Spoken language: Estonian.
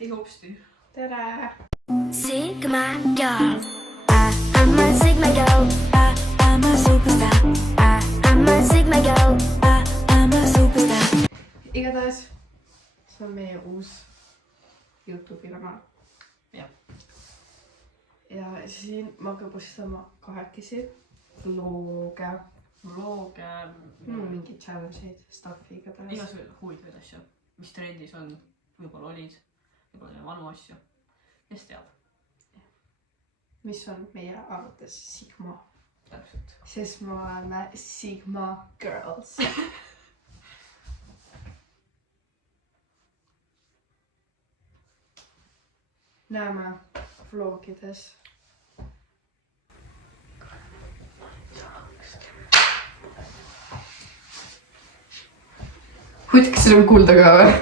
Hei hopsti. Tere! Sigma girl. I'm a Sigma girl. I'm a superstar. I'm a Sigma girl. I'm a superstar. Igatahes, see on meie uus YouTube'i kanal. Jah. Ja siin ma hakkan postama kahekesi vlogge. Vlogge. Mingi challenge'id, stuff'i igatahes. Igasugused huvitavaid asju, mis trendis on, võib-olla olid, võib-olla vanu asju. Kes teab? Mis on meie arvates Sigma. Täpselt. Sest me oleme Sigma girls. Näeme vlogides. Huvitav, kas seda on kuulda ka või?